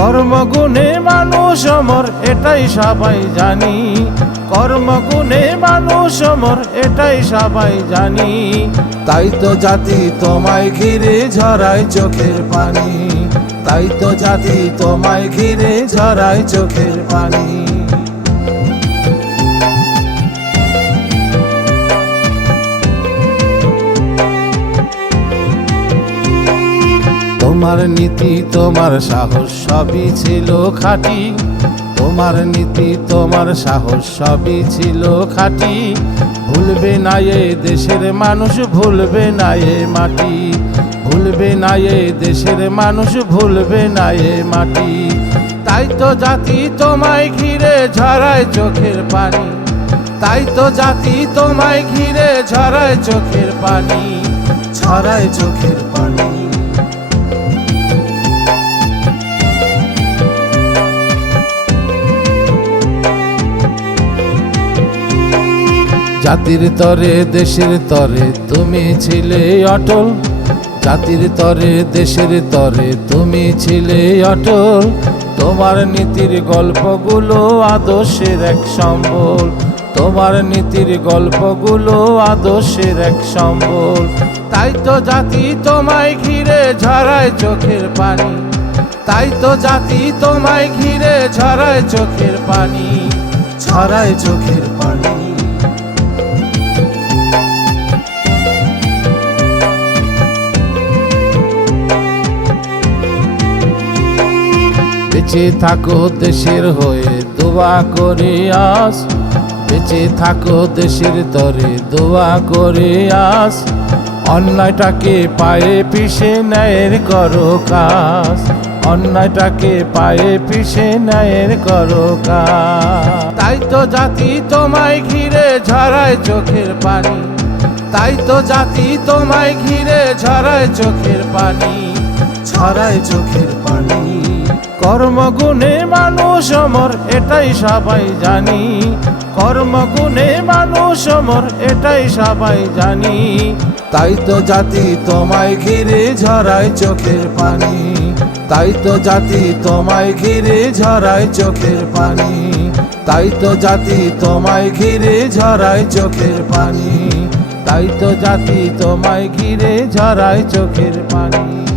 কর্মগুণে মানুষ অমর, এটাই সবাই জানি। কর্মগুণে মানুষ অমর, এটাই সবাই জানি। তাই তো জাতি তোমায় ঘিরে ঝরায় চোখের পানি। তাই তো জাতি তোমায় ঘিরে ঝরায় চোখের পানি। তোমার নীতি, তোমার সাহস সবই ছিল খাঁটি। তোমার নীতি, তোমার সাহস সবই ছিল খাঁটি। ভুলবে না এ দেশের মানুষ, ভুলবে না এ মাটি। ভুলবে না এ দেশের মানুষ, ভুলবে না এ মাটি। তাই তো জাতি তোমায় ঘিরে ঝরায় চোখের পানি। তাই তো জাতি তোমায় ঘিরে ঝরায় চোখের পানি। ঝরায় চোখের পানি। জাতির তরে, দেশের তরে, তুমি ছিলে অটল। জাতির তরে, দেশের তরে, তুমি ছিলে অটল। তোমার নীতির গল্পগুলো আদর্শের এক সম্বল। তোমার নীতির গল্পগুলো আদর্শের এক সম্বল। তাই তো জাতি তোমায় ঘিরে ঝরায় চোখের পানি। তাই তো জাতি তোমায় ঘিরে ঝরায় চোখের পানি। ঝরায় চোখের পানি। বেঁচে থাকো দেশের হয়ে, দোয়া করে আস। বেঁচে থাকো দেশের তরে, দোয়া করে আস। অন্যায়টাকে পায়ে পিষে ন্যায়ের করো কাজ। অন্যায়টাকে পায়ে পিষে ন্যায়ের করো কাজ। তাই তো জাতি তোমায় ঘিরে ঝরায় চোখের পানি। তাই তো জাতি তোমায় ঘিরে ঝরায় চোখের পানি। ছড়ায় চোখের পানি। কর্মগুণে মানুষ অমর, এটাই সবাই জানি। কর্মগুণে মানুষ অমর, এটাই সবাই জানি। তাই তো জাতি তোমায় ঘিরে ঝরায় চোখের পানি। তাই তো জাতি তোমায় ঘিরে ঝরায় চোখের পানি। তাই তো জাতি তোমায় ঘিরে ঝরায় চোখের পানি। তাই তো জাতি তোমায় ঘিরে ঝরায় চোখের পানি।